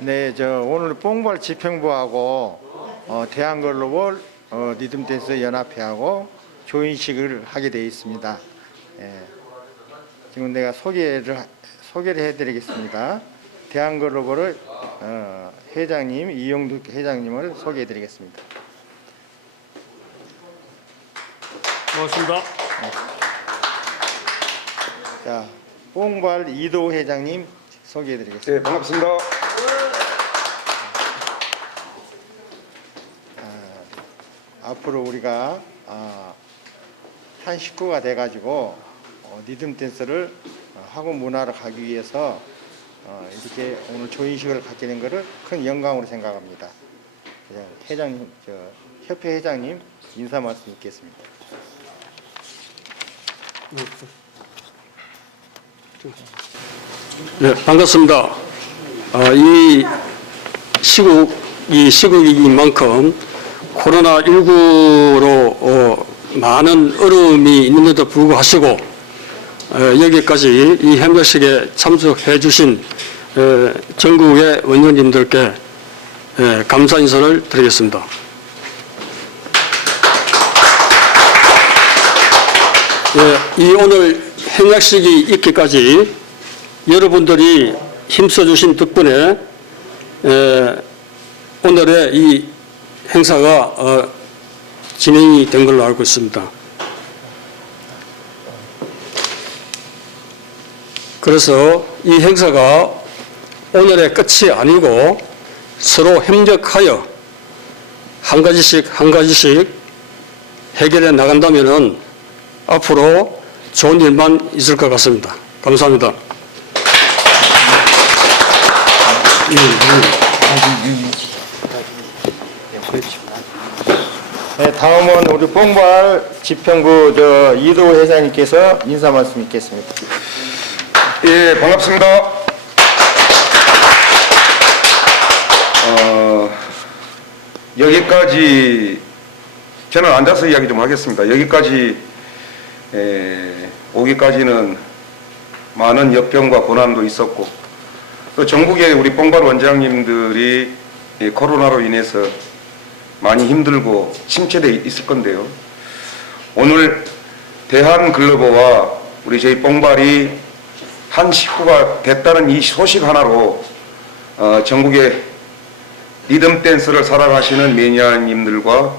네, 저 오늘 뽕발 집행부하고 어, 대한글로벌 어, 리듬댄스 연합회하고 조인식을 하게 되어 있습니다. 예. 지금 내가 소개를 하- 소개를 해드리겠습니다. 대한글로벌의 어, 회장님 이용득 회장님을 소개해드리겠습니다. 고맙습니다. 자, 뽕발 이도 회장님 소개해드리겠습니다. 네, 반갑습니다. 앞으로 우리가 아, 한 식구가 돼가지고 어, 리듬 댄스를 어, 학원 문화로 가기 위해서 어, 이렇게 오늘 조인식을 갖게 된 것을 큰 영광으로 생각합니다. 회장님, 저 협회 회장님 인사 말씀 있겠습니다. 네, 반갑습니다. 아, 이 시국 이 시국인 만큼 코로나 19로 어, 많은 어려움이 있는데도 불구하시고 어, 여기까지 이 행사식에 참석해 주신 어, 전국의 원장님들께 예, 감사 인사를 드리겠습니다. 예, 이 오늘 행약식이 있기까지 여러분들이 힘써주신 덕분에 에, 오늘의 이 행사가 어, 진행이 된 걸로 알고 있습니다. 그래서 이 행사가 오늘의 끝이 아니고 서로 협력하여 한 가지씩 한 가지씩 해결해 나간다면은 앞으로 좋은 일만 있을 것 같습니다. 감사합니다. 네, 다음은 우리 뽕발 집행부 저 이도 회장님께서 인사 말씀 있겠습니다. 예, 반갑습니다. 어, 여기까지 저는 앉아서 이야기 좀 하겠습니다. 여기까지 에, 오기까지는 많은 역병과 고난도 있었고 또 전국의 우리 뽕발 원장님들이 이 코로나로 인해서 많이 힘들고 침체돼 있을 건데요. 오늘 대한 글로버와 우리 저희 뽕발이 한 식구가 됐다는 이 소식 하나로 어, 전국의 리듬 댄스를 사랑하시는 매니아님들과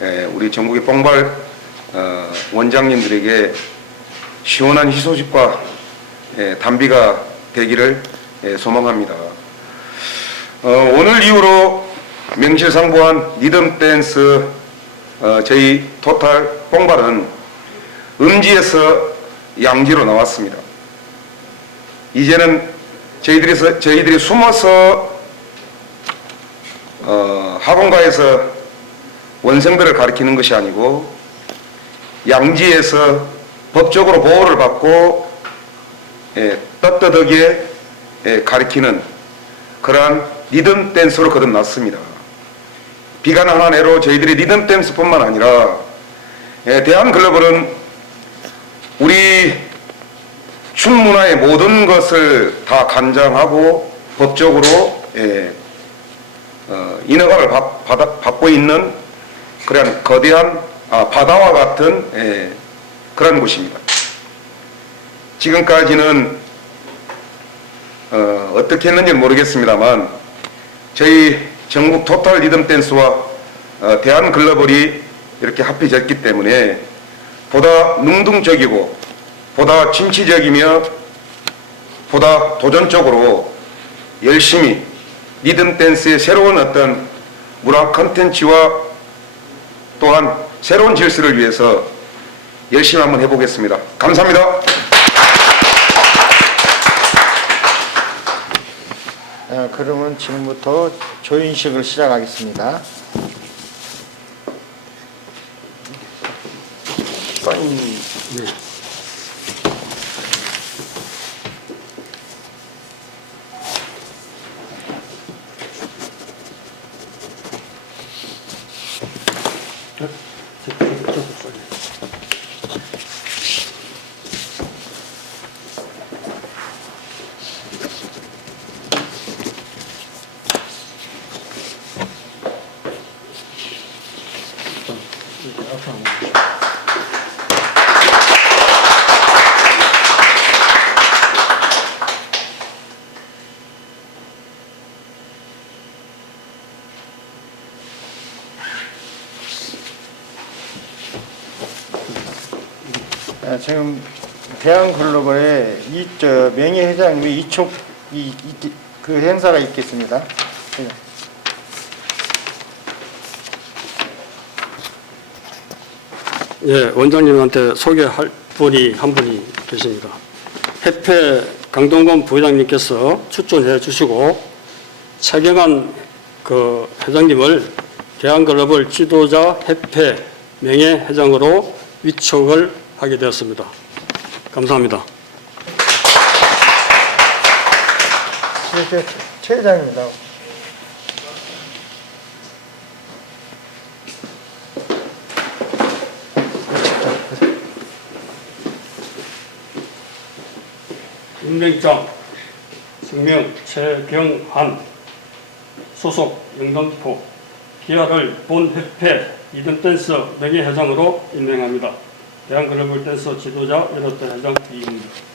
에, 우리 전국의 뽕발 어, 원장님들에게 시원한 희소식과 에, 단비가 되기를 에, 소망합니다. 어, 오늘 이후로 명실상부한 리듬 댄스 어, 저희 토탈 뽕발은 음지에서 양지로 나왔습니다. 이제는 저희들이 저희들이 숨어서 어, 학원가에서 원생들을 가르치는 것이 아니고 양지에서 법적으로 보호를 받고 예, 떳떳하게 예, 가르치는 그러한 리듬 댄스로 거듭났습니다. 비가 한 해로 저희들이 리듬 댄스뿐만 아니라 예, 대한 글로벌은 우리 춤 문화의 모든 것을 다 간장하고 법적으로 예, 어, 인허가를 받, 받아, 받고 있는 그런 거대한 아, 바다와 같은 예, 그런 곳입니다. 지금까지는 어, 어떻게 했는지 모르겠습니다만 저희 전국 토탈 리듬 댄스와 어, 대한 글로벌이 이렇게 합해졌기 때문에 보다 능동적이고 보다 진취적이며 보다 도전적으로 열심히 리듬 댄스의 새로운 어떤 문화 컨텐츠와 또한 새로운 질서를 위해서 열심히 한번 해보겠습니다. 감사합니다. 그러면 지금부터 조인식을 시작하겠습니다. 사인. 네. 아, 지금 대한글로벌에 이, 저, 명예회장님의 이촉, 이, 이, 그 행사가 있겠습니다. 네. 예, 원장님한테 소개할 분이 한 분이 계십니다. 해패 강동건 부회장님께서 추천해 주시고 차경환 그 회장님을 대한글로벌 지도자 협회 명예회장으로 위촉을 하게 되었습니다. 감사합니다. 네, 네, 최 회장입니다. 임명장 성명 최경환 소속 영등포 기아를 본협회 이등댄스 명예회장으로 임명합니다. 대한글로벌 댄서 지도자 연합회 회장 이입니다.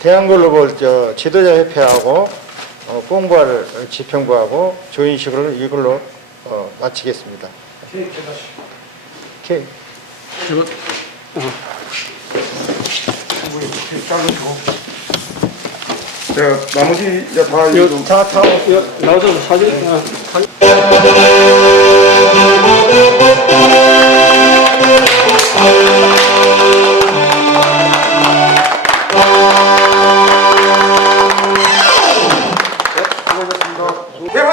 대한글로벌 저 지도자 협회하고 어, 뽕부를 지평부하고 조인식으로 이걸로 어, 마치겠습니다. 케이크. 이거 제가 나머지 이제 다 이거 좀 다, 다, 이거 나와서 사진, 어, 사진. 대박.